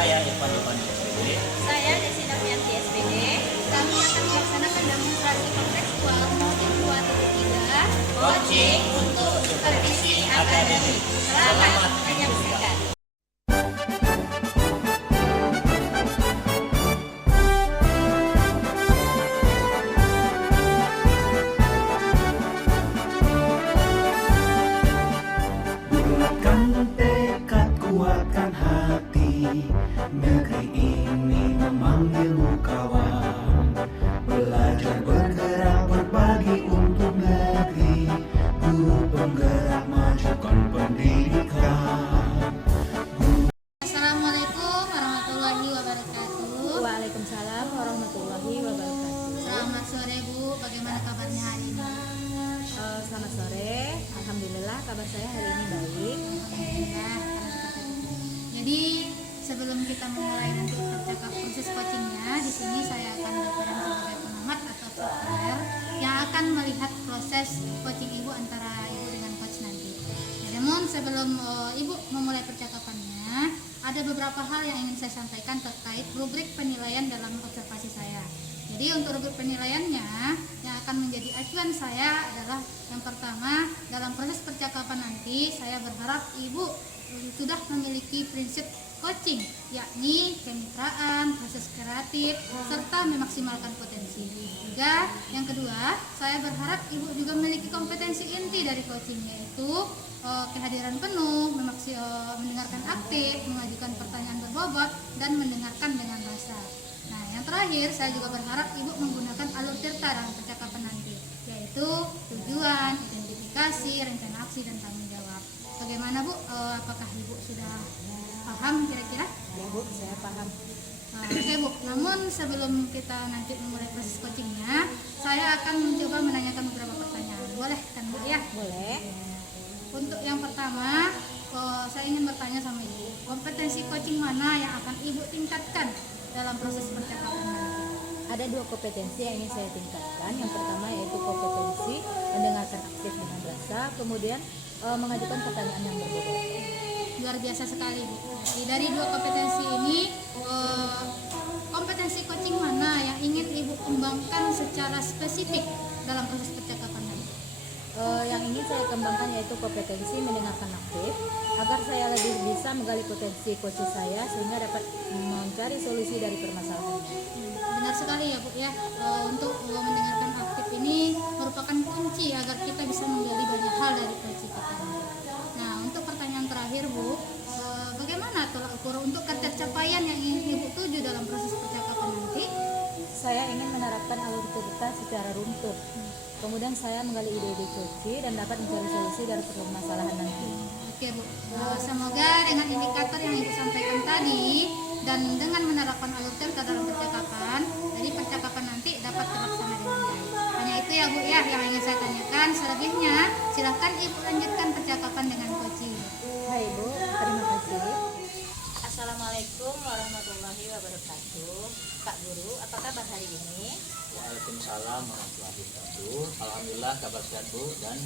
Saya Irfan Yovani SPD. Saya Desi Novianti SPD. Kami akan melaksanakan demonstrasi kontekstual modul 2.3 Coaching untuk supervisi akademik. Selamat menyaksikan. Bulatkan tekad, kuatkan hati. Negeri ini memanggilmu kawan. Belajar bergerak berbagi untuk negeri. Guru penggerak majukan pendidikan. Assalamualaikum warahmatullahi wabarakatuh. Waalaikumsalam warahmatullahi wabarakatuh. Selamat sore Bu, bagaimana kabarnya hari ini? Selamat sore, alhamdulillah kabar saya hari ini baik. Alhamdulillah. Jadi sebelum kita memulai nanti proses coachingnya, di sini saya akan berperan sebagai pengamat atau observer yang akan melihat proses coaching Ibu antara Ibu dengan coach nanti. Namun sebelum Ibu memulai percakapannya, ada beberapa hal yang ingin saya sampaikan terkait rubrik penilaian dalam observasi saya. Jadi untuk rubrik penilaiannya yang akan menjadi acuan saya adalah yang pertama, dalam proses percakapan nanti saya berharap Ibu sudah memiliki prinsip coaching, yakni kemitraan, proses kreatif, serta memaksimalkan potensi. Juga yang kedua, saya berharap Ibu juga memiliki kompetensi inti dari coaching, yaitu kehadiran penuh, mendengarkan aktif, mengajukan pertanyaan berbobot, dan mendengarkan dengan rasa. Nah, yang terakhir, saya juga berharap Ibu menggunakan alur tirta dalam percakapan nanti, yaitu tujuan, identifikasi, rencana aksi, dan tanggung jawab. Bagaimana Bu? Apakah Ibu sudah paham kira-kira? Ya Bu, saya paham. Oke Bu, namun sebelum kita nanti memulai proses coachingnya, saya akan mencoba menanyakan beberapa pertanyaan. Boleh kan Bu ya? Boleh. Untuk yang pertama, saya ingin bertanya sama Ibu, kompetensi coaching mana yang akan Ibu tingkatkan dalam proses percakapan nanti? Ada dua kompetensi yang ingin saya tingkatkan. Yang pertama yaitu kompetensi mendengarkan aktif dengan rasa, kemudian mengajukan pertanyaan yang berbobot. Luar biasa sekali Bu. Jadi dari dua kompetensi ini, kompetensi coaching mana yang ingin Ibu kembangkan secara spesifik dalam proses percakapan nanti? Yang ingin saya kembangkan yaitu kompetensi mendengarkan aktif, agar saya lebih bisa menggali potensi coach saya sehingga dapat mencari solusi dari permasalahan. Benar sekali ya Bu ya. Untuk mendengarkan aktif ini merupakan kunci agar kita bisa menggali banyak hal dari coach kita. Nah, untuk pertanyaan terakhir Bu, bagaimana tolak ukur untuk capaian yang ingin Ibu tuju dalam proses percakapan nanti? Saya ingin menerapkan alur cerita secara runtut. Kemudian saya menggali ide-ide coach dan dapat mencari solusi dari permasalahan nanti. Oke Bu, semoga dengan indikator yang Ibu sampaikan tadi dan dengan menerapkan alur cerita dalam percakapan, jadi percakapan nanti dapat terlaksana dengan baik. Hanya itu ya Bu ya yang ingin saya tanyakan. Selebihnya silahkan Ibu lanjutkan percakapan dengan coaching. Hai Bu, terima kasih. Assalamualaikum warahmatullahi wabarakatuh. Pak Guru, apa kabar hari ini? Waalaikumsalam warahmatullahi wabarakatuh. Alhamdulillah kabar sehat Bu dan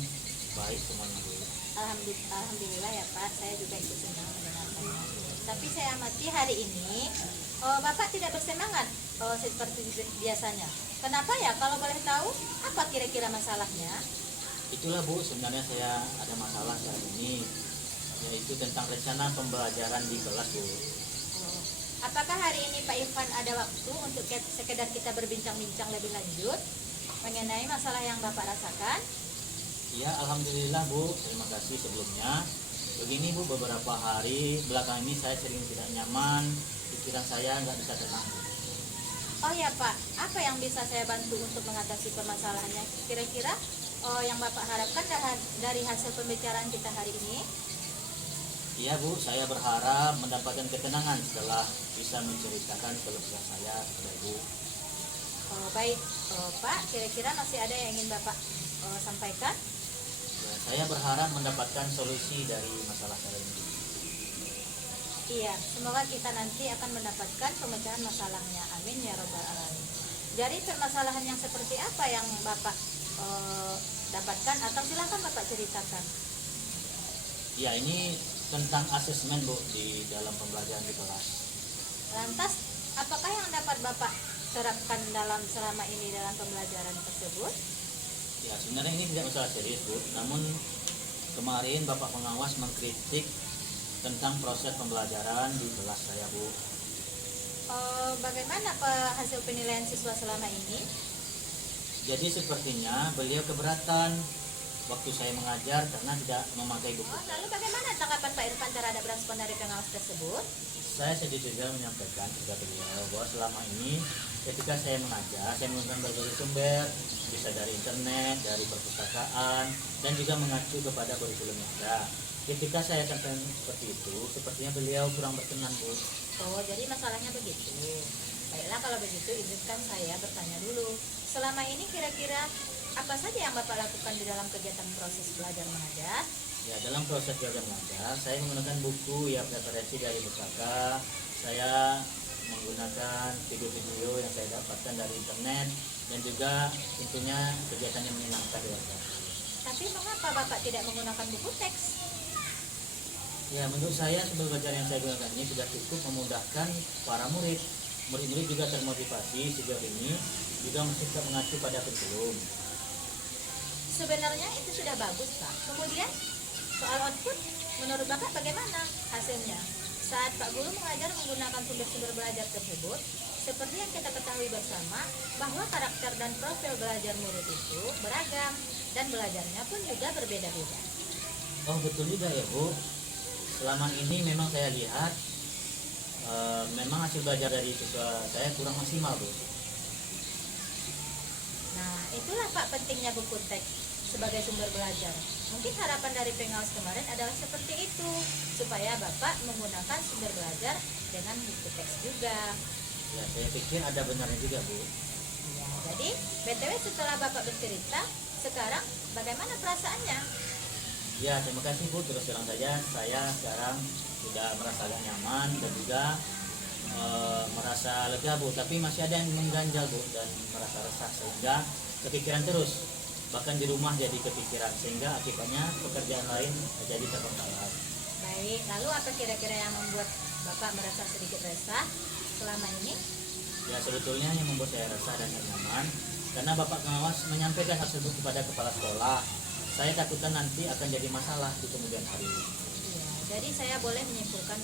baik semuanya Bu. Alhamdulillah ya Pak, saya juga ikut senang mendengarkannya. Tapi saya amati hari ini Bapak tidak bersemangat seperti biasanya. Kenapa ya? Kalau boleh tahu, apa kira-kira masalahnya? Itulah Bu, sebenarnya saya ada masalah saat ini, yaitu tentang rencana pembelajaran di kelas Bu. Apakah hari ini Pak Irfan ada waktu untuk sekedar kita berbincang-bincang lebih lanjut mengenai masalah yang Bapak rasakan? Ya, alhamdulillah Bu, terima kasih sebelumnya. Begini Bu, beberapa hari belakang ini saya sering tidak nyaman, pikiran saya nggak bisa tenang. Oh ya Pak, apa yang bisa saya bantu untuk mengatasi permasalahannya? Kira-kira yang Bapak harapkan dari hasil pembicaraan kita hari ini? Iya Bu, saya berharap mendapatkan ketenangan setelah bisa menceritakan keluh kesah saya kepada Ibu. Baik Pak, kira-kira masih ada yang ingin Bapak sampaikan? Ya, saya berharap mendapatkan solusi dari masalah saya ini. Iya, semoga kita nanti akan mendapatkan pemecahan masalahnya. Amin ya robbal alamin. Jadi permasalahan yang seperti apa yang Bapak dapatkan atau silakan Bapak ceritakan? Ya, ini tentang asesmen Bu di dalam pembelajaran di kelas. Lantas, apakah yang dapat Bapak terapkan selama ini dalam pembelajaran tersebut? Ya sebenarnya ini tidak masalah serius Bu, namun kemarin Bapak pengawas mengkritik tentang proses pembelajaran di kelas saya Bu. Bagaimana hasil penilaian siswa selama ini? Jadi sepertinya beliau keberatan waktu saya mengajar karena tidak memakai buku. Lalu bagaimana tanggapan Pak Irfan terhadap respon dari pengawas tersebut? Saya sejujurnya menyampaikan kepada beliau bahwa selama ini ketika saya mengajar, saya menggunakan berbagai sumber, bisa dari internet, dari perpustakaan, dan juga mengacu kepada kurikulum yang ada. Ketika saya sampaikan seperti itu, sepertinya beliau kurang berkenan Bu. Oh, jadi masalahnya begitu. Baiklah, kalau begitu izinkan saya bertanya dulu. Selama ini kira-kira apa saja yang Bapak lakukan di dalam kegiatan proses belajar mengajar? Ya, dalam proses belajar mengajar, saya menggunakan buku ya referensi dari pustaka. Saya menggunakan video-video yang saya dapatkan dari internet dan juga tentunya kegiatan yang menyenangkan di luar. Tapi mengapa Bapak tidak menggunakan buku teks? Ya, menurut saya sumber belajar yang saya gunakan ini sudah cukup memudahkan para murid. Murid-murid juga termotivasi sejauh ini, juga masih tetap mengacu pada kurikulum. Sebenarnya itu sudah bagus, Pak. Kemudian soal output, menurut Bapak bagaimana hasilnya? Saat Pak Guru mengajar menggunakan sumber-sumber belajar tersebut, seperti yang kita ketahui bersama, bahwa karakter dan profil belajar murid itu beragam, dan belajarnya pun juga berbeda-beda. Oh, betul juga ya Bu. Selama ini memang saya lihat memang hasil belajar dari siswa saya kurang maksimal Bu. Nah, itulah Pak pentingnya buku teks sebagai sumber belajar. Mungkin harapan dari pengawas kemarin adalah seperti itu, supaya Bapak menggunakan sumber belajar dengan buku teks juga. Ya, saya pikir ada benarnya juga Bu. Ya, jadi BTW setelah Bapak bercerita, sekarang bagaimana perasaannya? Ya, terima kasih Bu. Terus terang saja, saya sekarang sudah merasa agak nyaman dan juga merasa lega Bu. Tapi masih ada yang mengganjal Bu dan merasa resah sehingga kepikiran terus. Bahkan di rumah jadi kepikiran sehingga akibatnya pekerjaan lain jadi terbengkalai. Baik, lalu apa kira-kira yang membuat Bapak merasa sedikit resah selama ini? Ya, sebetulnya yang membuat saya resah dan tidak nyaman karena Bapak pengawas menyampaikan hal tersebut kepada kepala sekolah. Saya takutkan nanti akan jadi masalah di kemudian hari. Ya, jadi saya boleh menyimpulkan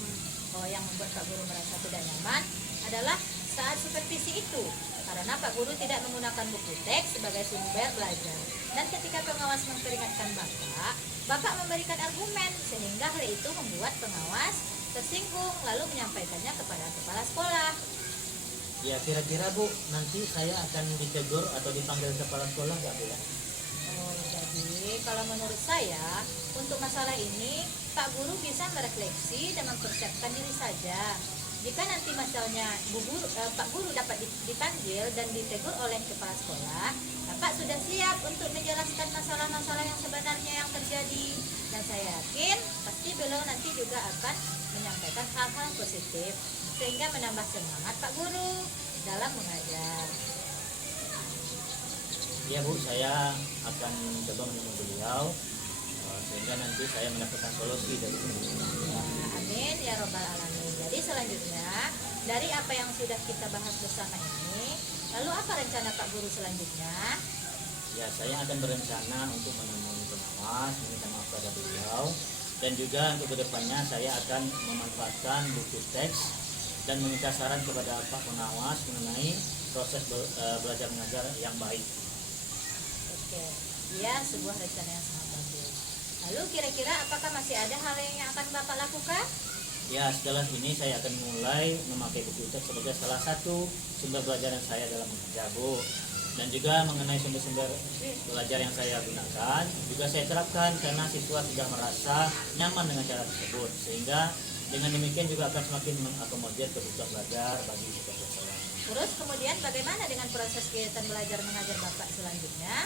bahwa yang membuat Pak Guru merasa tidak nyaman adalah saat supervisi itu, karena Pak Guru tidak menggunakan buku teks sebagai sumber belajar. Dan ketika pengawas memperingatkan Bapak memberikan argumen sehingga hal itu membuat pengawas tersinggung lalu menyampaikannya kepada kepala sekolah. Ya, kira-kira Bu, nanti saya akan ditegur atau dipanggil kepala sekolah nggak Bu ya? Oh, jadi kalau menurut saya untuk masalah ini Pak Guru bisa merefleksi dan mempersiapkan diri saja. Jika nanti misalnya Pak Guru dapat dipanggil dan ditegur oleh kepala sekolah, Bapak sudah siap untuk menjelaskan masalah-masalah yang sebenarnya yang terjadi. Dan saya yakin pasti beliau nanti juga akan menyampaikan hal-hal positif sehingga menambah semangat Pak Guru dalam mengajar. Ya Bu, saya akan coba menemui beliau sehingga nanti saya mendapatkan solusi dari beliau. Amin ya robbal alamin. Jadi selanjutnya dari apa yang sudah kita bahas bersama ini, lalu apa rencana Pak Guru selanjutnya? Ya, saya akan berencana untuk menemui pengawas, meminta maaf pada beliau, dan juga untuk kedepannya saya akan memanfaatkan buku teks dan meminta saran kepada Pak Pengawas mengenai proses belajar mengajar yang baik. Oke, ya sebuah rencana yang sangat bagus. Lalu kira-kira apakah masih ada hal yang akan Bapak lakukan? Ya, setelah ini saya akan mulai memakai buku teks sebagai salah satu sumber belajar saya dalam mengajar Bu. Dan juga mengenai sumber-sumber belajar yang saya gunakan juga saya terapkan karena siswa sudah merasa nyaman dengan cara tersebut, sehingga dengan demikian juga akan semakin mengakomodir kebutuhan belajar bagi siswa saya. Terus kemudian bagaimana dengan proses kegiatan belajar mengajar Bapak selanjutnya?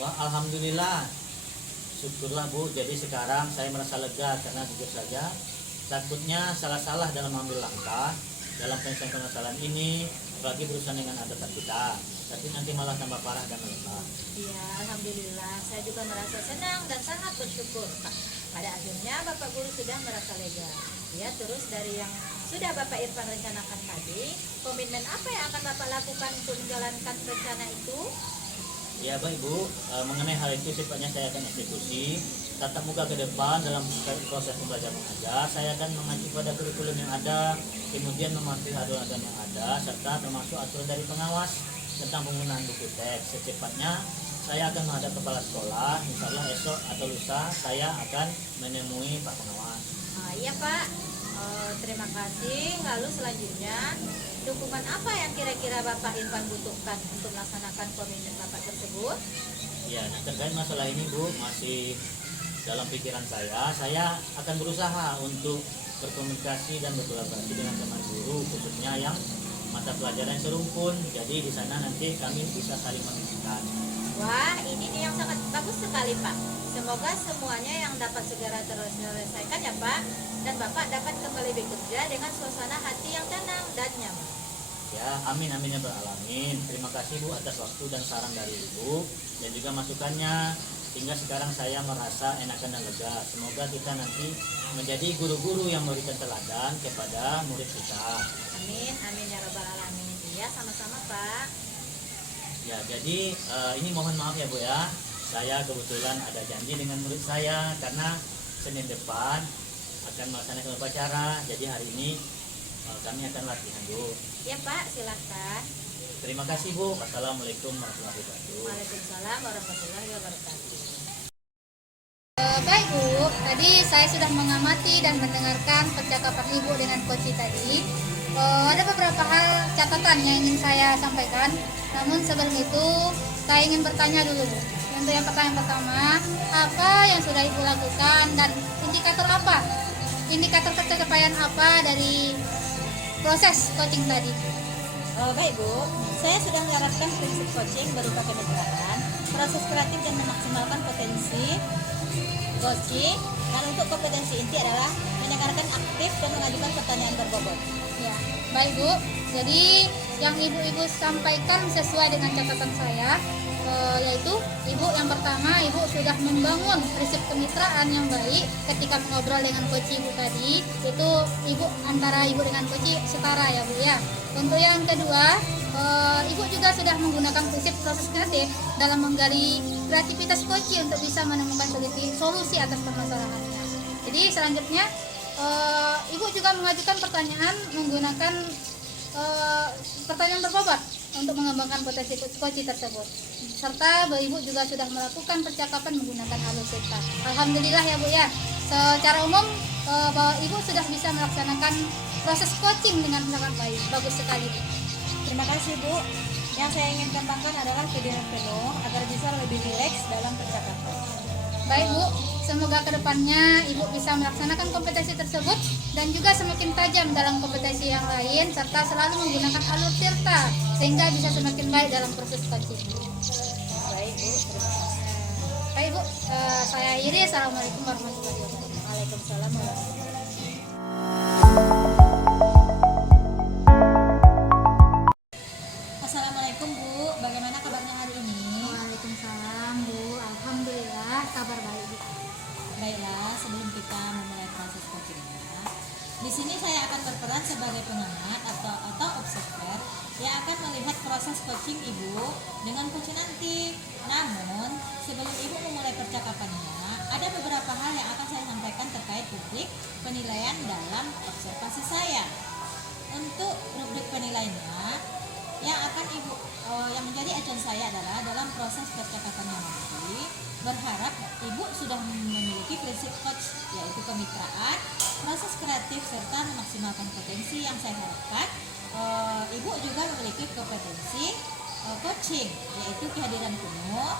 Wah, alhamdulillah, syukurlah Bu. Jadi sekarang saya merasa lega karena jujur saja takutnya salah-salah dalam mengambil langkah dalam penyelesaian permasalahan ini, apalagi berurusan dengan atasan kita, tapi nanti malah tambah parah dan melemah. Ya, alhamdulillah, saya juga merasa senang dan sangat bersyukur Pak Pada akhirnya Bapak Guru sudah merasa lega. Ya, terus dari yang sudah Bapak Irfan rencanakan tadi, komitmen apa yang akan Bapak lakukan untuk menjalankan rencana itu? Ya baik Bu, mengenai hal itu sifatnya saya akan eksekusi tatap muka ke depan dalam proses belajar mengajar. Saya akan mengacu pada kurikulum yang ada, kemudian mematuhi aturan yang ada, serta termasuk aturan dari pengawas tentang penggunaan buku teks. Secepatnya saya akan menghadap kepala sekolah, insya Allah esok atau lusa saya akan menemui Pak Pengawas. Iya Pak. Terima kasih. Lalu selanjutnya, dukungan apa yang kira-kira Bapak Irfan butuhkan untuk melaksanakan komitmen Bapak tersebut? Ya, nah terkait masalah ini Bu, masih dalam pikiran saya akan berusaha untuk berkomunikasi dan berkolaborasi dengan teman guru, khususnya yang mata pelajaran serumpun. Jadi di sana nanti kami bisa saling mengingatkan. Wah, ini nih yang sangat bagus sekali Pak. Semoga semuanya yang dapat segera terselesaikan ya Pak. Dan Bapak dapat kembali bekerja dengan suasana hati yang tenang dan nyaman. Ya, amin amin ya beralamin. Terima kasih Bu atas waktu dan saran dari Ibu dan juga masukannya. Hingga sekarang saya merasa enakan dan lega. Semoga kita nanti menjadi guru-guru yang memberikan teladan kepada murid kita. Amin, amin ya rabbal alamin. Iya, sama-sama Pak. Ya, jadi ini mohon maaf ya Bu ya. Saya kebetulan ada janji dengan murid saya karena Senin depan akan melaksanakan upacara. Jadi hari ini kami akan latihan Bu. Ya Pak, silakan. Terima kasih Bu. Wassalamualaikum warahmatullahi wabarakatuh. Waalaikumsalam warahmatullahi wabarakatuh. Baik Bu, tadi saya sudah mengamati dan mendengarkan percakapan Ibu dengan Koci tadi. Ada beberapa hal catatan yang ingin saya sampaikan. Namun sebelum itu saya ingin bertanya dulu Bu. Untuk yang pertanyaan pertama, apa yang sudah Ibu lakukan dan indikator apa? Indikator pencapaian apa dari proses coaching tadi? Baik Bu, saya sudah menerapkan prinsip coaching berupa kemitraan, proses kreatif dan memaksimalkan potensi coaching. Dan untuk kompetensi inti adalah mendengarkan aktif dan mengajukan pertanyaan berbobot. Ya, baik Bu. Jadi yang Ibu-Ibu sampaikan sesuai dengan catatan saya, yaitu Ibu yang pertama, Ibu sudah membangun prinsip kemitraan yang baik ketika mengobrol dengan coach Ibu tadi. Itu Ibu antara Ibu dengan coach setara ya Bu ya. Untuk yang kedua, Ibu juga sudah menggunakan prinsip proses kreatif dalam menggali kreativitas coach untuk bisa menemukan solusi atas permasalahannya. Jadi selanjutnya Ibu juga mengajukan pertanyaan menggunakan pertanyaan berbobot untuk mengembangkan potensi coach tersebut. Serta Ibu juga sudah melakukan percakapan menggunakan alur cerita. Alhamdulillah ya Bu ya. Secara umum bahwa Ibu sudah bisa melaksanakan proses coaching dengan sangat baik. Bagus sekali Bu. Terima kasih Bu. Yang saya ingin kembangkan adalah kehadiran penuh agar bisa lebih rileks dalam percakapan. Baik Bu, semoga kedepannya Ibu bisa melaksanakan kompetensi tersebut dan juga semakin tajam dalam kompetensi yang lain serta selalu menggunakan alur cerita sehingga bisa semakin baik dalam proses coaching. Baik Bu, terima kasih. Baik Bu, saya akhiri. Assalamualaikum warahmatullahi wabarakatuh. Waalaikumsalam warahmatullahi wabarakatuh. Assalamualaikum Bu, bagaimana kabarnya hari ini? Waalaikumsalam Bu, alhamdulillah kabar baik Bu. Baiklah, sebelum kita memulai proses coachingnya, di sini saya akan berperan sebagai pengamat atau observer yang akan melihat proses coaching Ibu dengan coach nanti. Namun, sebelum Ibu memulai percakapannya, ada beberapa hal yang akan saya sampaikan terkait rubrik penilaian dalam observasi saya. Untuk rubrik penilaiannya, yang akan yang menjadi acuan saya adalah dalam proses percakapannya nanti, berharap Ibu sudah memiliki prinsip coach, yaitu kemitraan, proses kreatif serta memaksimalkan potensi yang saya harapkan. Ibu juga memiliki kompetensi coaching, yaitu kehadiran penuh,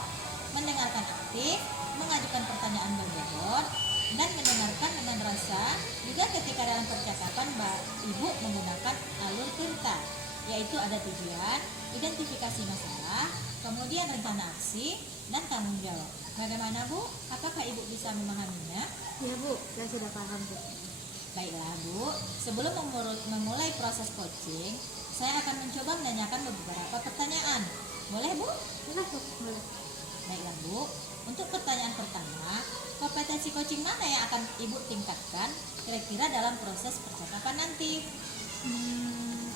mendengarkan aktif, mengajukan pertanyaan berbobot, dan mendengarkan dengan rasa. Juga ketika dalam percakapan Ibu menggunakan alur cerita, yaitu ada tujuan, identifikasi masalah, kemudian rencana aksi, dan tanggung jawab. Bagaimana Bu? Apakah Ibu bisa memahaminya? Ya Bu, saya sudah paham Bu. Baiklah Bu, sebelum memulai proses coaching, saya akan mencoba menanyakan beberapa pertanyaan. Boleh Bu? Boleh Bu, boleh. Baiklah Bu, untuk pertanyaan pertama, kompetensi coaching mana yang akan Ibu tingkatkan kira-kira dalam proses percakapan nanti?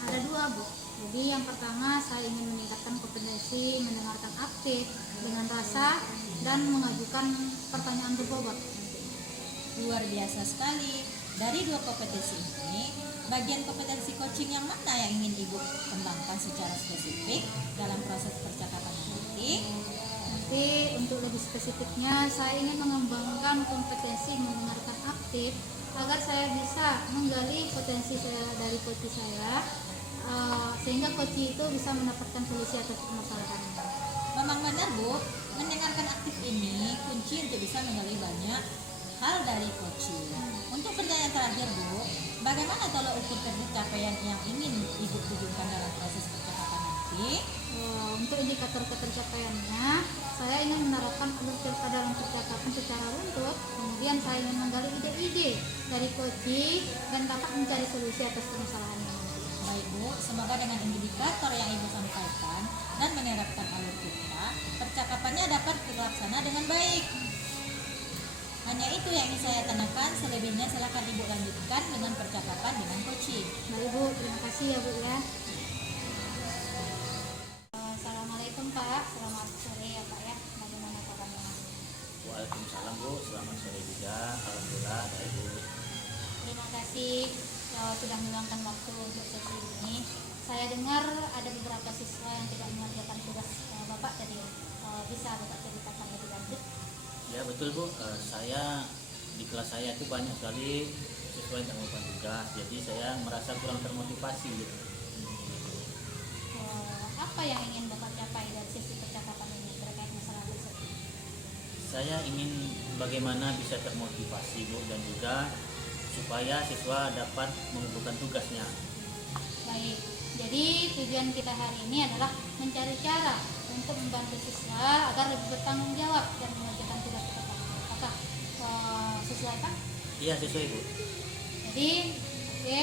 Ada dua, Bu. Jadi yang pertama saya ingin meningkatkan kompetensi mendengarkan aktif dengan rasa dan mengajukan pertanyaan berbobot. Luar biasa sekali. Dari dua kompetensi ini, bagian kompetensi coaching yang mana yang ingin Ibu kembangkan secara spesifik dalam proses percakapan nanti? Nanti untuk lebih spesifiknya saya ingin mengembangkan kompetensi mendengarkan aktif agar saya bisa menggali potensi saya dari coach saya, sehingga coach itu bisa mendapatkan solusi atas permasalahannya. Memang benar, Bu, mendengarkan aktif ini kunci untuk bisa menggali banyak hal dari coaching. Untuk pertanyaan terakhir, Bu, bagaimana tolak ukur pencapaian yang ingin Ibu tujukan dalam proses percakapan nanti? Untuk indikator ketercapaiannya, saya ingin menerapkan alur cerita dalam percakapan secara runtut. Kemudian saya ingin menggali ide-ide dari coaching dan dapat mencari solusi atas permasalahannya. Baik, Bu, semoga dengan indikator yang Ibu sampaikan dan menerapkan alur cerita, percakapannya dapat terlaksana dengan baik. Hanya itu yang ingin saya tanyakan, selebihnya silakan Ibu lanjutkan dengan percakapan dengan coaching. Baik, Bu, terima kasih ya, Bu ya. Assalamualaikum, Pak. Selamat sore ya, Pak ya. Bagaimana kabarnya? Waalaikumsalam, Bu. Selamat sore juga. Alhamdulillah baik, Bu. Terima kasih sudah meluangkan waktu untuk sesi ini. Saya dengar ada beberapa siswa yang tidak mengerjakan tugas Bapak tadi. Bisa Bapak ceritakan lebih lanjut? Ya betul, Bu. Saya di kelas saya itu banyak sekali siswa yang tidak melakukan tugas. Jadi saya merasa kurang termotivasi gitu. Apa yang ingin Bapak capai dari sesi percakapan ini terkait masalah tersebut? Saya ingin bagaimana bisa termotivasi, Bu, dan juga supaya siswa dapat mengumpulkan tugasnya. Baik, jadi tujuan kita hari ini adalah mencari cara untuk membantu siswa agar lebih bertanggung jawab dan mengerjakan tugas tepat. Apakah sesuai, Pak? Iya, sesuai, Bu. Jadi, oke,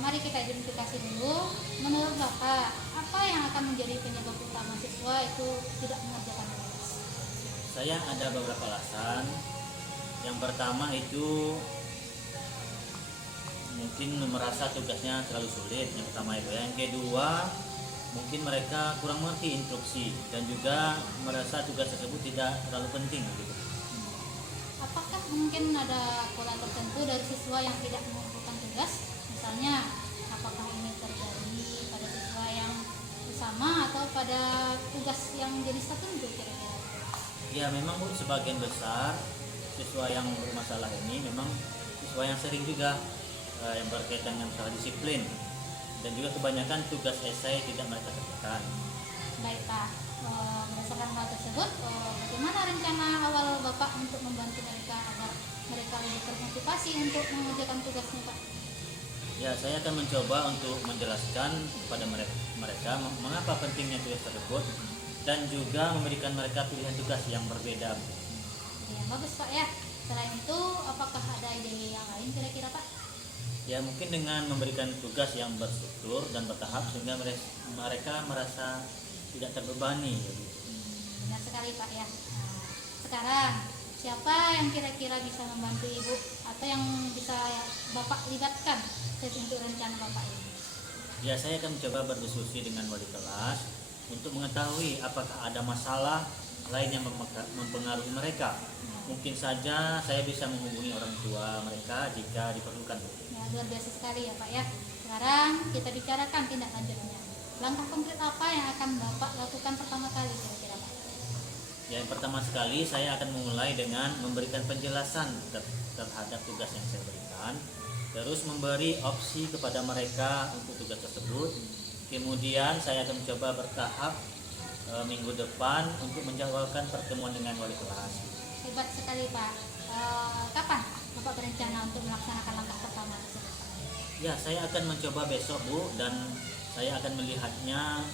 mari kita identifikasi dulu. Menurut Bapak, apa yang akan menjadi penyebab utama siswa itu tidak mengerjakan tugas? Saya ada beberapa alasan. Yang pertama itu mungkin merasa tugasnya terlalu sulit. Yang pertama itu. Yang kedua, mungkin mereka kurang mengerti instruksi dan juga merasa tugas tersebut tidak terlalu penting gitu. Apakah mungkin ada pola tertentu dari siswa yang tidak mengumpulkan tugas? Misalnya, apakah ini terjadi pada siswa yang sama atau pada tugas yang jenis tertentu kira-kira? Ya memang, Bu, sebagian besar siswa yang bermasalah ini memang siswa yang sering juga yang berkaitan dengan masalah disiplin, dan juga kebanyakan tugas esai tidak mereka kerjakan. Baik, Pak. Berdasarkan hal tersebut, bagaimana rencana awal Bapak untuk membantu mereka agar mereka lebih termotivasi untuk mengerjakan tugasnya, Pak? Ya, saya akan mencoba untuk menjelaskan kepada mereka mengapa pentingnya tugas tersebut dan juga memberikan mereka pilihan tugas yang berbeda. Ya, bagus, Pak ya. Selain itu, apakah ada ide yang lain kira-kira, Pak? Ya, mungkin dengan memberikan tugas yang berstruktur dan bertahap sehingga mereka merasa tidak terbebani. Benar sekali, Pak ya. Nah, sekarang siapa yang kira-kira bisa membantu Ibu atau yang bisa Bapak libatkan untuk rencana Bapak ini? Ya, saya akan mencoba berdiskusi dengan wali kelas untuk mengetahui apakah ada masalah lain yang mempengaruhi mereka. Mungkin saja saya bisa menghubungi orang tua mereka jika diperlukan. Ya, luar biasa sekali ya, Pak ya. Sekarang kita bicarakan tindak lanjutnya. Langkah konkret apa yang akan Bapak lakukan pertama kali kira-kira, Pak? Ya, yang pertama sekali saya akan memulai dengan memberikan penjelasan terhadap tugas yang saya berikan, terus memberi opsi kepada mereka untuk tugas tersebut. Kemudian saya akan mencoba bertahap minggu depan untuk menjadwalkan pertemuan dengan wali kelas. Hebat sekali, Pak. Kapan Bapak berencana untuk melaksanakan langkah pertama tersebut? Ya, saya akan mencoba besok, Bu, dan saya akan melihatnya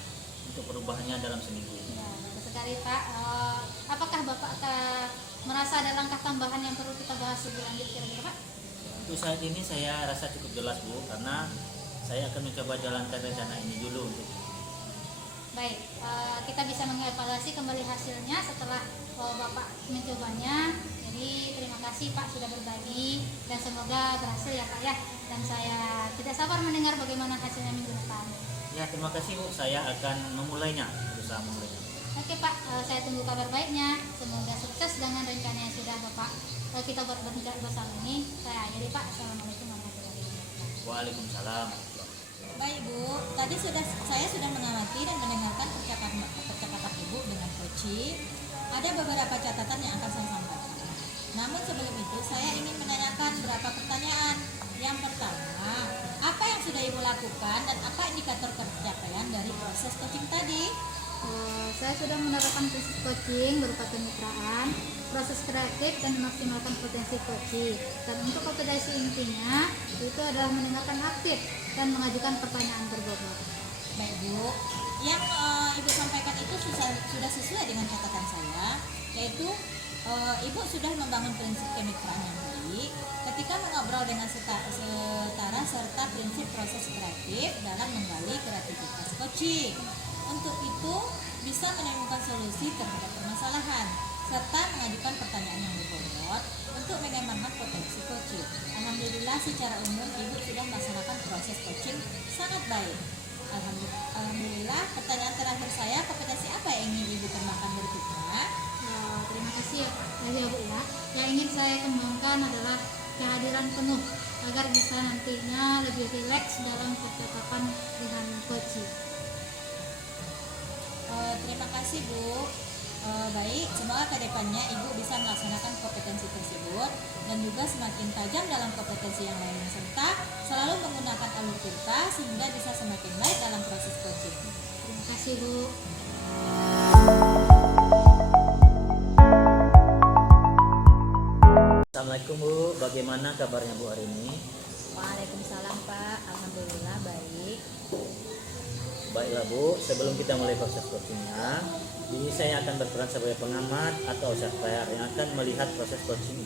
untuk perubahannya dalam seminggu. Ya, bagus sekali, Pak. Apakah Bapak merasa ada langkah tambahan yang perlu kita bahas lebih lanjut kira-kira, Pak? Untuk saat ini saya rasa cukup jelas, Bu, karena saya akan mencoba jalankan rencana ini dulu. Baik, kita bisa mengevaluasi kembali hasilnya setelah Bapak mencobanya. Jadi Jadi terima kasih Pak sudah berbagi dan semoga berhasil ya Pak ya. Dan saya tidak sabar mendengar bagaimana hasilnya minggu depan. Ya, terima kasih Bu. Saya akan memulainya, berusaha memulainya. Oke Pak, saya tunggu kabar baiknya. Semoga sukses dengan rencana yang sudah Bapak kita buat bersama ini. Saya akhiri Pak. Assalamualaikum warahmatullahi wabarakatuh. Waalaikumsalam. Baik Bu, tadi saya sudah mengamati dan mendengarkan percakapan Ibu dengan Koci. Ada beberapa catatan yang akan saya sampaikan. Namun sebelum itu saya ingin menanyakan beberapa pertanyaan. Yang pertama, apa yang sudah Ibu lakukan dan apa indikator pencapaian dari proses coaching tadi? Saya sudah menerapkan proses coaching berupa kemitraan, proses kreatif dan memaksimalkan potensi coaching. Dan untuk kompetensi intinya itu adalah mendengarkan aktif dan mengajukan pertanyaan berbobot. Baik Bu, yang Ibu sampaikan itu sudah sesuai dengan catatan saya, yaitu Ibu sudah membangun prinsip kemitraan yang baik ketika mengobrol dengan setara serta prinsip proses kreatif dalam menggali kreativitas coaching. Untuk itu bisa menemukan solusi terhadap permasalahan serta mengajukan pertanyaan yang berbobot untuk mengembangkan potensi coaching. Alhamdulillah secara umum Ibu sudah melaksanakan proses coaching sangat baik. Alhamdulillah. Pertanyaan terakhir saya, kompetensi apa yang ingin Ibu kembangkan berikutnya? Terima kasih ya Bu ya. Yang ingin saya kembangkan adalah kehadiran penuh agar bisa nantinya lebih rileks dalam percakapan dengan coaching. Terima kasih Bu. Baik, semoga kedepannya Ibu bisa melaksanakan kompetensi tersebut dan juga semakin tajam dalam kompetensi yang lainnya serta selalu menggunakan alur cerita sehingga bisa semakin baik dalam proses coaching. Terima kasih Bu. Assalamualaikum Bu, bagaimana kabarnya Bu hari ini? Waalaikumsalam Pak, alhamdulillah baik. Baiklah Bu, sebelum kita mulai proses coachingnya, ini saya akan berperan sebagai pengamat atau observer yang akan melihat proses coaching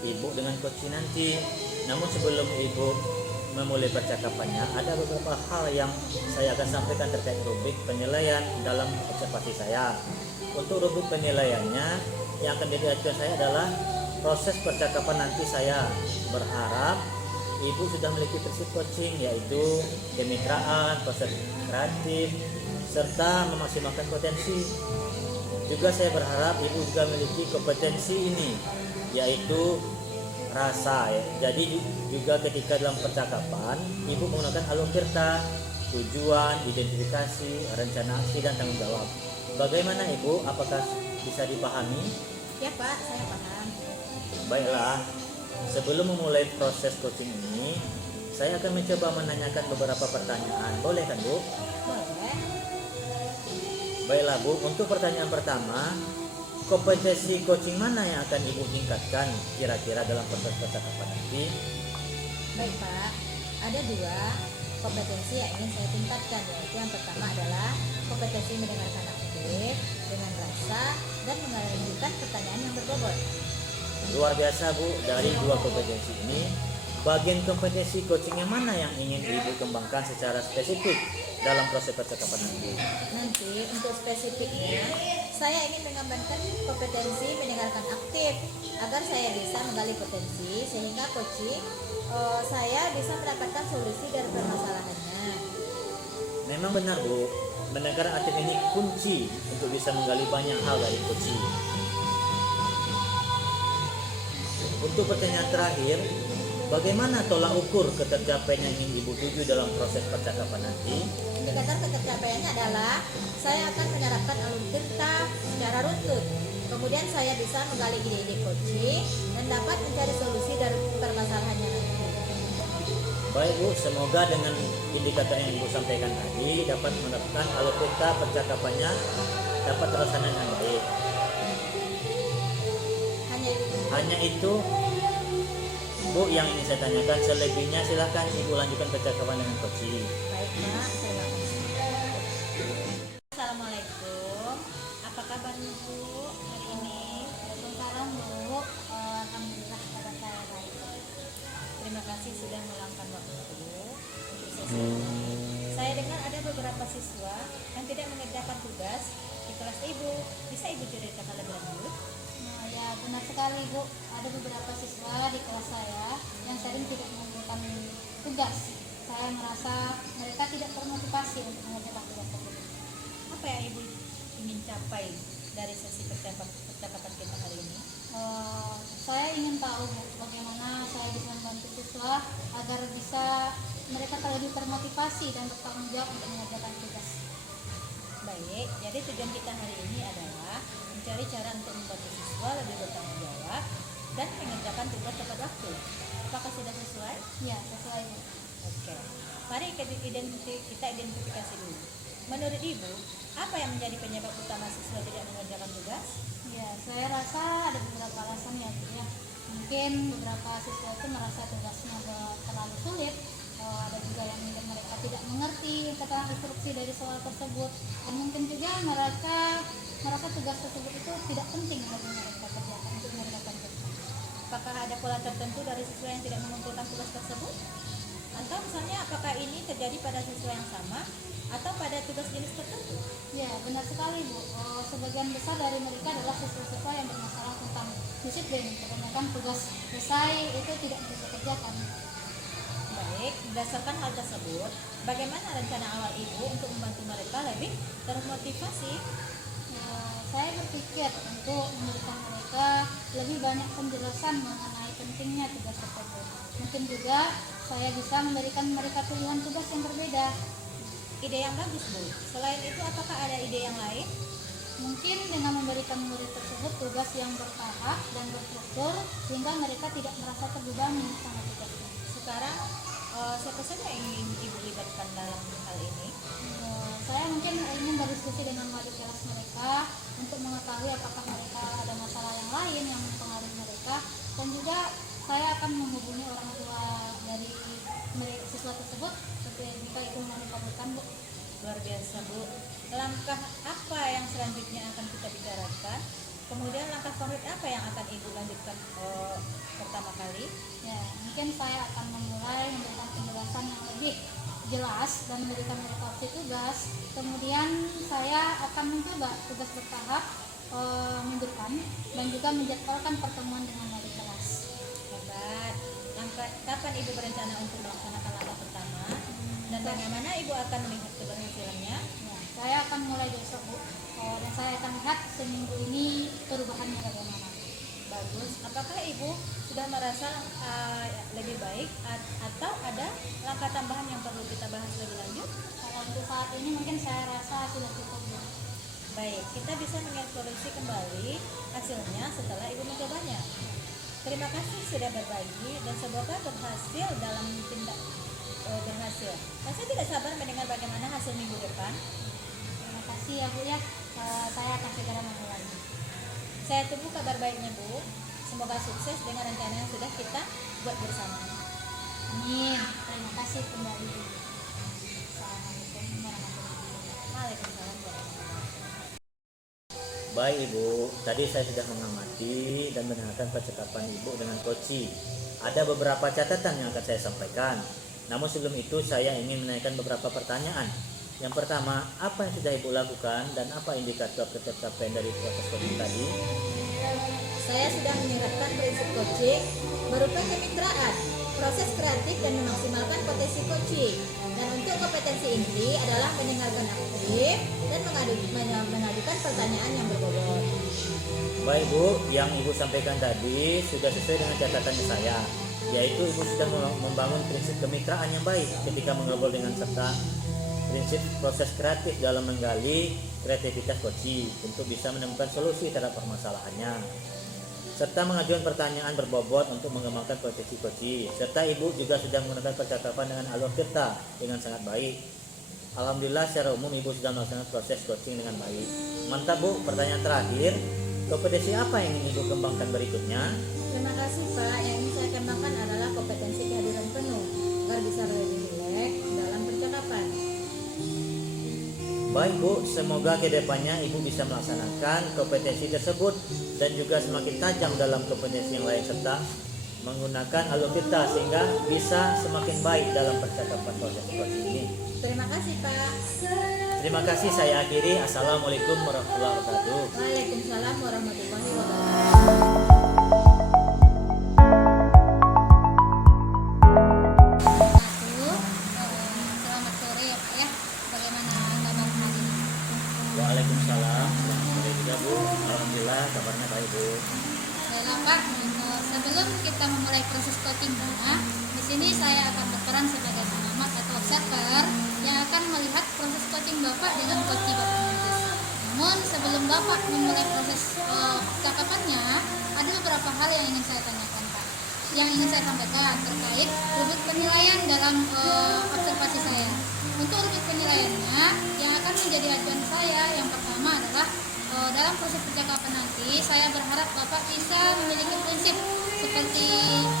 Ibu dengan coaching nanti. Namun sebelum Ibu memulai percakapannya, ada beberapa hal yang saya akan sampaikan terkait rubrik penilaian dalam observasi saya. Untuk rubrik penilaiannya, yang akan diajukan saya adalah proses percakapan nanti. Saya berharap Ibu sudah memiliki prinsip coaching, yaitu kemitraan, proses kreatif, serta memaksimalkan potensi. Juga saya berharap Ibu juga memiliki kompetensi ini, yaitu rasa ya. Jadi juga ketika dalam percakapan Ibu menggunakan alur cerita, tujuan, identifikasi, rencana aksi, dan tanggung jawab. Bagaimana Ibu? Apakah bisa dipahami? Ya Pak, saya paham. Baiklah, sebelum memulai proses coaching ini, saya akan mencoba menanyakan beberapa pertanyaan. Boleh kan Bu? Boleh. Baiklah Bu, untuk pertanyaan pertama, kompetensi coaching mana yang akan Ibu tingkatkan kira-kira dalam proses percakapan nanti? Baik Pak, ada dua kompetensi yang ingin saya tingkatkan, yaitu yang pertama adalah kompetensi mendengarkan aktif dengan rasa dan mengajukan pertanyaan yang berbobot. Luar biasa Bu, dari dua kompetensi ini, bagian kompetensi coaching yang mana yang ingin Ibu kembangkan secara spesifik dalam proses percakapan nanti? Nanti untuk spesifiknya, saya ingin mengembangkan kompetensi mendengarkan aktif agar saya bisa menggali potensi sehingga coaching saya bisa mendapatkan solusi dari permasalahannya. Memang benar Bu, mendengar aktif ini kunci untuk bisa menggali banyak hal dari coaching. Untuk pertanyaan terakhir, bagaimana tolak ukur ketercapaian yang ingin Ibu tuju dalam proses percakapan nanti? Indikator ketercapaiannya adalah saya akan menerapkan alur cerita secara runtut. Kemudian saya bisa menggali ide-ide coaching dan dapat mencari solusi dari permasalahannya nanti. Baik Bu, semoga dengan indikator yang Ibu sampaikan tadi dapat menerapkan alur cerita percakapannya dapat terlaksana dengan baik. Hanya itu Bu yang ingin saya tanyakan. Selebihnya silakan Ibu lanjutkan percakapan dengan coaching. Baik Pak, terima kasih. Assalamualaikum, apa kabar Bu hari ini? Waalaikumsalam Bu. Alhamdulillah kabar saya baik. Terima kasih sudah meluangkan waktu untuk sesi ini. Saya dengar ada beberapa siswa yang tidak mengerjakan tugas di kelas Ibu. Bisa Ibu ceritakan lebih lanjut? Nah, ya benar sekali Bu, ada beberapa siswa di kelas saya yang sering tidak mengumpulkan tugas. Saya merasa mereka tidak termotivasi untuk mengerjakan tugas tersebut. Apa yang Ibu ingin capai dari sesi percakapan kita hari ini? Saya ingin tahu Bu, bagaimana saya bisa membantu siswa agar bisa mereka lebih termotivasi dan bertanggung jawab untuk mengerjakan tugas. Baik, jadi tujuan kita hari ini adalah mencari cara untuk membantu siswa lebih bertanggung jawab dan mengerjakan tugas tepat waktu. Apakah sudah sesuai? Ya, sesuai Bu. Oke, mari kita identifikasi dulu. Menurut Ibu, apa yang menjadi penyebab utama siswa tidak mengerjakan tugas? Ya, saya rasa ada beberapa alasan ya Bu ya. Mungkin beberapa siswa itu merasa tugasnya terlalu sulit. Ada juga yang mungkin mereka tidak mengerti kata instruksi dari soal tersebut, dan mungkin juga merasa tugas tersebut itu tidak penting bagi mereka kerjakan untuk mereka kerjakan. Apakah ada pola tertentu dari siswa yang tidak mengumpulkan tugas tersebut? Atau misalnya apakah ini terjadi pada siswa yang sama atau pada tugas jenis tertentu? Ya, benar sekali Bu. Sebagian besar dari mereka adalah siswa-siswa yang bermasalah tentang disiplin. Kebanyakan tugas selesai itu tidak mereka kerjakan. Baik, berdasarkan hal tersebut, bagaimana rencana awal Ibu untuk membantu mereka lebih termotivasi? Saya berpikir untuk memberikan mereka lebih banyak penjelasan mengenai pentingnya tugas tersebut. Mungkin juga saya bisa memberikan mereka pilihan tugas yang berbeda. Ide yang bagus, Bu. Selain itu, apakah ada ide yang lain? Mungkin dengan memberikan murid tersebut tugas yang bertahap dan berstruktur sehingga mereka tidak merasa terbebani sama tugasnya. Sekarang, siapa saja yang ingin Ibu libatkan dalam hal ini? Saya mungkin ingin berdiskusi dengan wali kelas mereka untuk mengetahui apakah mereka ada masalah yang lain yang mempengaruhi mereka, dan juga saya akan menghubungi orang tua dari siswa tersebut jika itu mau dikabulkan Bu. Luar biasa, Bu. Langkah apa yang selanjutnya akan kita bicarakan? Kemudian langkah konkret apa yang akan Ibu lanjutkan pertama kali? Ya, mungkin saya akan memulai memberikan penjelasan yang lebih jelas dan memberikan mereka opsi tugas. Kemudian saya akan mencoba tugas bertahap minggu depan dan juga menjadwalkan pertemuan dengan wali kelas. Hebat. Kapan Ibu berencana untuk melaksanakan langkah pertama? Dan bagaimana Ibu akan melihat keberhasilannya? Ya, saya akan mulai besok Bu, dan saya akan lihat seminggu ini perubahannya bagaimana. Bagus. Apakah Ibu sudah merasa lebih baik atau ada langkah tambahan yang perlu kita bahas lebih lanjut? Kalau untuk saat ini mungkin saya rasa sudah cukup Bu. Baik, kita bisa mengevaluasi kembali hasilnya setelah Ibu mencobanya. Terima kasih sudah berbagi dan semoga berhasil dalam berhasil. Dan saya tidak sabar mendengar bagaimana hasil minggu depan. Terima kasih ya Bu ya. Saya akan segera memulai. Saya tunggu kabar baiknya, Bu. Semoga sukses dengan rencana yang sudah kita buat bersama. Amin. Terima kasih kembali. Assalamualaikum warahmatullahi wabarakatuh. Waalaikumsalam warahmatullahi wabarakatuh. Baik Ibu, tadi saya sudah mengamati dan mendengarkan percakapan Ibu dengan Koci. Ada beberapa catatan yang akan saya sampaikan. Namun sebelum itu saya ingin menanyakan beberapa pertanyaan. Yang pertama, apa yang sudah Ibu lakukan dan apa indikator pencapaian dari proses coaching tadi? Saya sudah menerapkan prinsip coaching berupa kemitraan, proses kreatif dan memaksimalkan potensi coaching. Dan untuk kompetensi inti adalah mendengarkan aktif dan mengajukan pertanyaan yang berbobot. Baik Bu, yang Ibu sampaikan tadi sudah sesuai dengan catatan saya, yaitu Ibu sudah membangun prinsip kemitraan yang baik ketika mengobrol dengan serta prinsip proses kreatif dalam menggali kreativitas coaching untuk bisa menemukan solusi terhadap permasalahannya, serta mengajukan pertanyaan berbobot untuk mengembangkan potensi coaching. Serta Ibu juga sudah menggunakan percakapan dengan alur kata dengan sangat baik. Alhamdulillah secara umum Ibu sudah melaksanakan proses coaching dengan baik. Mantap Bu. Pertanyaan terakhir, kompetensi apa yang ingin Ibu kembangkan berikutnya? Terima kasih Pak. Yang ingin saya kembangkan adalah kompetensi kehadiran penuh agar bisa lebih rileks dalam percakapan. Baik Bu, semoga kedepannya Ibu bisa melaksanakan kompetensi tersebut dan juga semakin tajam dalam kompetensi yang lain serta menggunakan alur kita sehingga bisa semakin baik dalam percakapan proses coaching ini. Terima kasih Pak. Terima kasih, saya akhiri. Assalamualaikum warahmatullahi wabarakatuh. Waalaikumsalam warahmatullahi wabarakatuh. Selamat sore ya Pak ya. Bagaimana kabar hari ini? Waalaikumsalam. Selamat sore juga Bu. Alhamdulillah kabarnya baik Bu. Baiklah Pak, sebelum kita memulai proses coachingnya, di sini saya akan berperan sebagai pengamat atau observer yang akan melihat proses coaching Bapak dengan coach Bapak nanti. Namun sebelum Bapak memulai proses percakapannya, ada beberapa hal yang ingin saya tanyakan Pak. Yang ingin saya sampaikan terkait rubrik penilaian dalam observasi saya. Untuk rubrik penilaiannya, yang akan menjadi acuan saya yang pertama adalah dalam proses percakapan nanti, saya berharap Bapak bisa memiliki prinsip seperti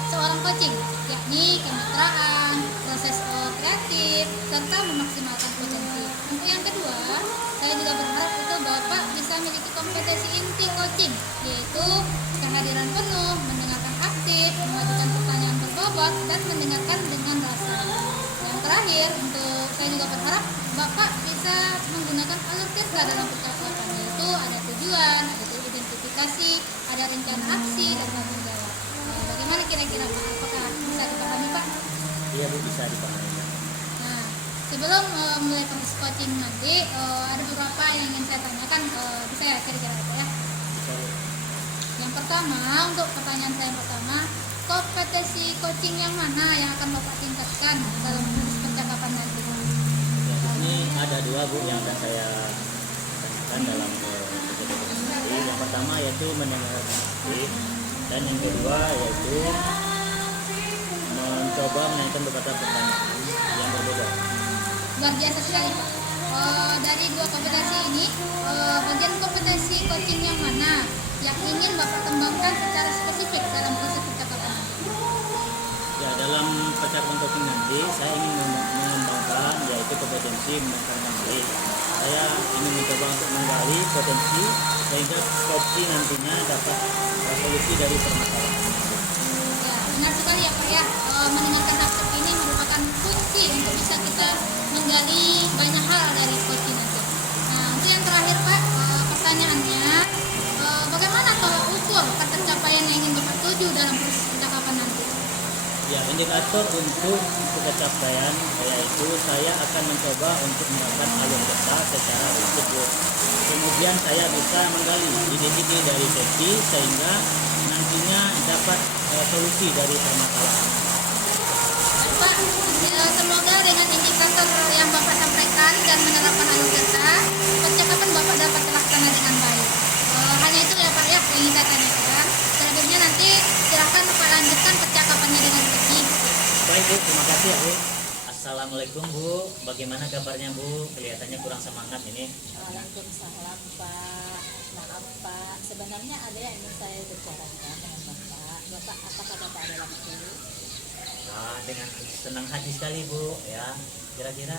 seorang coaching, yakni kemitraan, proses kreatif, serta memaksimalkan potensi. Untuk yang kedua, saya juga berharap itu Bapak bisa memiliki kompetensi inti coaching, yaitu kehadiran penuh, mendengarkan aktif, mengajukan pertanyaan berbobot, dan mendengarkan dengan rasa. Yang terakhir, saya juga berharap Bapak bisa menggunakan alur tirta dalam percakapan, yaitu ada tujuan, ada identifikasi, ada rencana aksi, dan tanggung jawab. Bagaimana kira-kira Pak? Apakah bisa dipahami Pak? Iya Bu, bisa dipahami. Nah, sebelum mulai proses coaching nanti, ada beberapa yang ingin saya tanyakan ke saya kira-kira apa ya? Yang pertama, untuk pertanyaan saya yang pertama, kompetensi coaching yang mana yang akan Bapak tingkatkan dalam proses percakapan nanti? Ini ada dua Bu yang akan saya tanyakan dalam percakapan nanti. Yang pertama yaitu mendengarkan aktif, dan yang kedua yaitu mencoba menanyakan beberapa pertanyaan yang berbeda. Luar biasa sekali Pak. Dari dua kompetensi ini, bagian kompetensi coaching yang mana yang ingin Bapak kembangkan secara spesifik dalam proses percakapan? Ya, dalam percakapan coaching nanti saya ingin mengembangkan yaitu kompetensi mendengarkan baik. Saya ingin mencoba untuk menggali potensi sehingga coaching nantinya dapat solusi dari permasalahan. Ya, benar sekali ya Pak ya. Mendengarkan aktif ini merupakan kunci untuk bisa kita menggali banyak hal dari coaching nanti. Nah, untuk yang terakhir Pak, pertanyaannya, bagaimana tolak ukur pencapaian yang ingin Bapak tuju dalam proses percakapan nanti? Ya, indikator untuk pencapaian yaitu saya akan mencoba untuk menerapkan alur kata secara utuh. Kemudian saya bisa menggali ide-ide dari sesi sehingga nantinya dapat solusi dari permasalahan. Pak, semoga dengan indikator yang Bapak sampaikan dan menerapkan alur kata, percakapan Bapak dapat terlaksana dengan baik. Hanya itu ya Pak ya yang ingin saya tanyakan. Selanjutnya nanti silahkan Bapak lanjutkan percakapannya dengan coaching. Baik Bu, terima kasih ya Bu. Assalamualaikum Bu, bagaimana kabarnya Bu? Kelihatannya kurang semangat ini. Waalaikumsalam Pak. Maaf Pak, sebenarnya ada yang ingin saya bicarakan dengan Bapak. Bapak, apakah Bapak ada waktu? Dengan senang hati sekali Bu ya. Kira-kira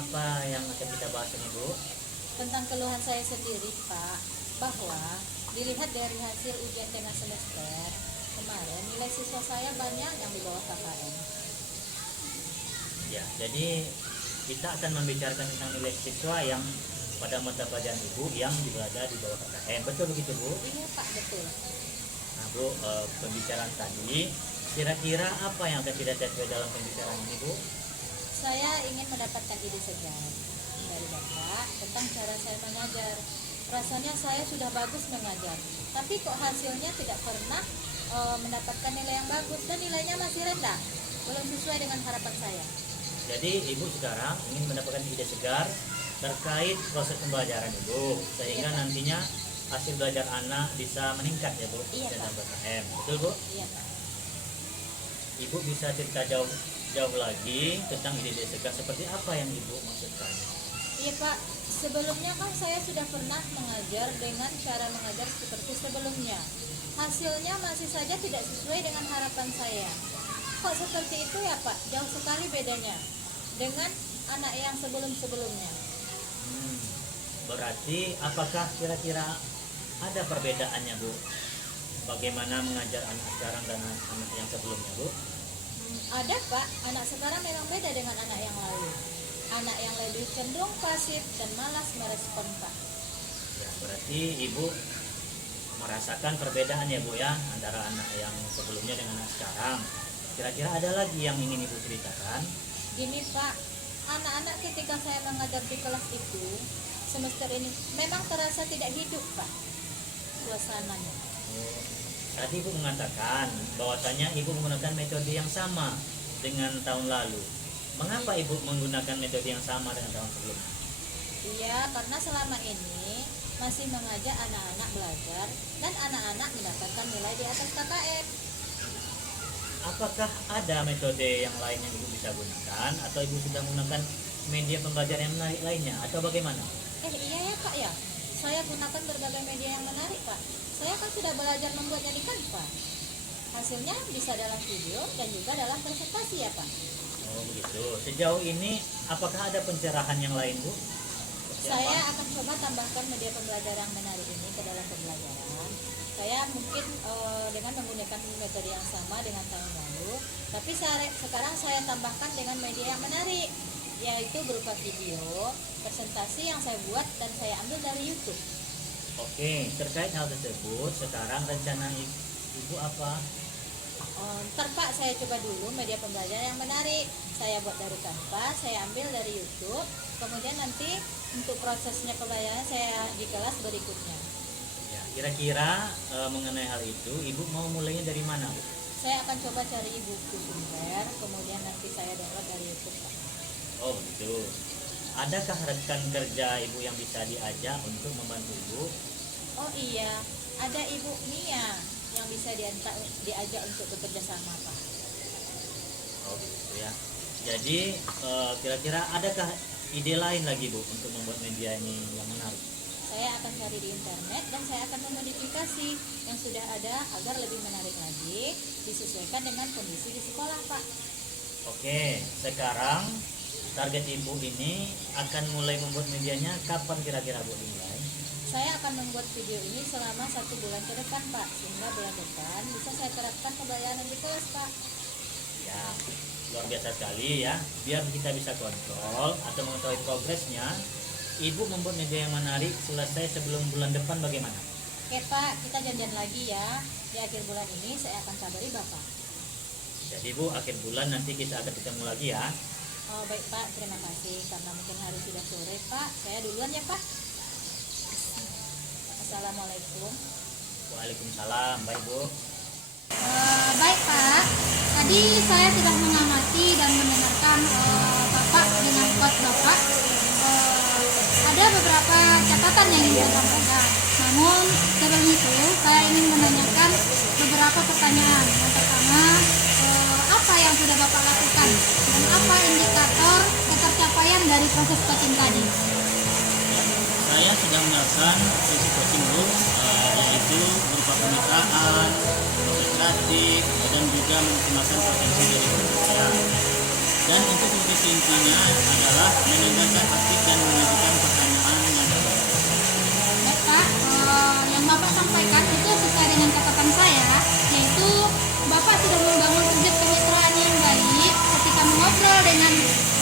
apa yang akan kita bahas ini Bu? Tentang keluhan saya sendiri Pak, bahwa dilihat dari hasil ujian tengah semester kemarin, nilai siswa saya banyak yang di bawah KKM. Ya, jadi kita akan membicarakan tentang nilai siswa yang pada mata pelajaran Ibu yang berada di bawah KKM. Betul begitu Bu? Iya Pak, betul. Nah Bu, pembicaraan tadi kira-kira apa yang akan kita capai dalam pembicaraan ini Bu? Saya ingin mendapatkan ide segar dari Bapak tentang cara saya mengajar. Rasanya saya sudah bagus mengajar, tapi kok hasilnya tidak pernah mendapatkan nilai yang bagus dan nilainya masih rendah, belum sesuai dengan harapan saya. Jadi Ibu sekarang ingin mendapatkan ide segar terkait proses pembelajaran Ibu, sehingga Iya, Pak. nantinya hasil belajar anak bisa meningkat ya Bu Iya, dalam Pak. PKM. Betul Bu? Iya Pak. Ibu bisa cerita jauh lagi tentang ide segar seperti apa yang Ibu maksudkan? Iya Pak, sebelumnya kan saya sudah pernah mengajar dengan cara mengajar seperti sebelumnya. Hasilnya masih saja tidak sesuai dengan harapan saya. Kok seperti itu ya Pak? Jauh sekali bedanya dengan anak yang sebelum-sebelumnya. Berarti apakah kira-kira ada perbedaannya Bu? bagaimana mengajar anak sekarang dan anak yang sebelumnya, Bu? Ada Pak, anak sekarang memang beda dengan anak yang lalu. Anak yang lalu cenderung pasif dan malas merespon Pak. Ya, berarti Ibu merasakan perbedaan ya, Bu ya, antara anak yang sebelumnya dengan anak sekarang. Kira-kira ada lagi yang ingin Ibu ceritakan? Gini Pak, anak-anak ketika saya mengajar di kelas itu semester ini memang terasa tidak hidup Pak suasananya. Oh, tadi Ibu mengatakan bahwasanya Ibu menggunakan metode yang sama dengan tahun lalu. Mengapa Ibu menggunakan metode yang sama dengan tahun sebelumnya? Iya, karena selama ini masih mengajak anak-anak belajar dan anak-anak mendapatkan nilai di atas KKM. Apakah ada metode yang lain yang Ibu bisa gunakan atau Ibu sudah menggunakan media pembelajaran yang menarik lainnya atau bagaimana? Iya ya Pak ya, saya gunakan berbagai media yang menarik Pak. Saya kan sudah belajar membuatnya di Canva. Hasilnya bisa dalam video dan juga dalam presentasi ya Pak. Oh begitu. Sejauh ini apakah ada pencerahan yang lain, Bu? Saya akan coba tambahkan media pembelajaran menarik ini ke dalam pembelajaran. Saya mungkin dengan menggunakan metode yang sama dengan tahun lalu, tapi sekarang saya tambahkan dengan media yang menarik, yaitu berupa video, presentasi yang saya buat dan saya ambil dari YouTube. Oke, terkait hal tersebut, sekarang rencana Ibu apa? Ntar Pak, saya coba dulu media pembelajaran yang menarik. Saya buat dari Canva, saya ambil dari YouTube. Kemudian nanti untuk prosesnya pembelajaran saya di kelas berikutnya. Ya, kira-kira mengenai hal itu, Ibu mau mulainya dari mana, Bu? Saya akan coba cari buku sumber, kemudian nanti saya download dari YouTube Pak. Oh begitu. Adakah rekan kerja Ibu yang bisa diajak untuk membantu Ibu? Oh iya, ada Ibu Mia yang bisa diajak untuk bekerja sama Pak. Oh gitu ya. Jadi kira-kira adakah ide lain lagi, Bu, untuk membuat media ini yang menarik? Saya akan cari di internet dan saya akan memodifikasi yang sudah ada agar lebih menarik lagi, disesuaikan dengan kondisi di sekolah Pak. Oke, sekarang target Ibu ini akan mulai membuat medianya kapan kira-kira, Bu, dimulai? Saya akan membuat video ini selama 1 bulan ke depan Pak, sehingga bulan depan bisa saya terapkan pembelajaran di kelas Pak. Ya, luar biasa sekali ya. Biar kita bisa kontrol atau mengetahui progresnya, Ibu membuat media yang menarik selesai sebelum bulan depan bagaimana? Oke Pak, kita janjian lagi ya. Di akhir bulan ini saya akan kabari Bapak. Jadi Bu, akhir bulan nanti kita akan ketemu lagi ya. Oh baik Pak, terima kasih. Karena mungkin hari sudah sore Pak, saya duluan ya Pak. Assalamualaikum. Waalaikumsalam, baik Bu. Baik Pak, tadi saya sudah mengamati dan mendengarkan Bapak dengan kuat Bapak. Ada beberapa catatan yang ingin saya sampaikan. Namun sebelum itu saya ingin menanyakan beberapa pertanyaan. Yang pertama, apa yang sudah Bapak lakukan dan apa indikator ketercapaian dari proses coaching tadi? Saya sudah melakukan prinsip coaching Bu, yaitu berupa kemitraan, proses dan juga menggunakan potensi dari diri saya. Dan untuk visi intinya adalah meningkatkan aktif dan mengajukan pertanyaan yang baik. Baik Pak, yang Bapak sampaikan itu sesuai dengan catatan saya, yaitu Bapak sudah membangun prinsip kemitraan yang baik ketika mengobrol dengan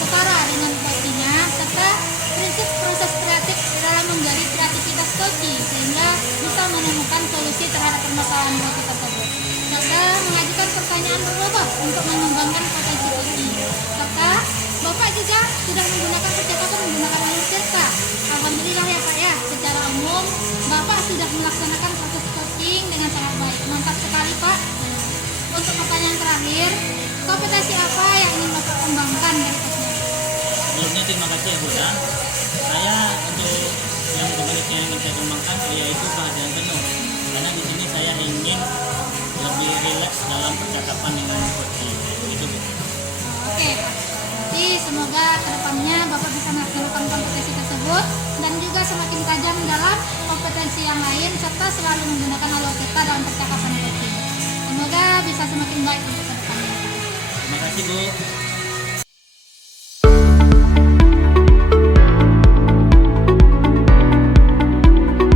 setara dengan coachingnya, serta prinsip proses kreatif dalam menggali kreativitas coaching sehingga bisa menemukan solusi terhadap permasalahan coaching tersebut. Serta mengajukan pertanyaan berbobot untuk mengembangkan potensi coaching. Serta Bapak juga sudah menggunakan percakapan menggunakan alur cerita. Alhamdulillah ya Pak ya, secara umum Bapak sudah melaksanakan proses coaching dengan sangat baik. Mantap sekali Pak. Untuk pertanyaan terakhir, kompetensi apa yang ingin Bapak kembangkan dari coaching? Sebelumnya terima kasih ya Bu ya. Saya untuk yang sebenarnya ingin saya kembangkan yaitu kehadiran penuh. Karena di sini saya ingin lebih rileks dalam percakapan dengan coaching. Itu Bu. Oke Pak. Jadi semoga kedepannya Bapak bisa melaksanakan kompetensi tersebut dan juga semakin tajam dalam kompetensi yang lain serta selalu menggunakan alur cerita dalam percakapan coaching. Semoga bisa semakin baik untuk kedepannya. Terima kasih Bu.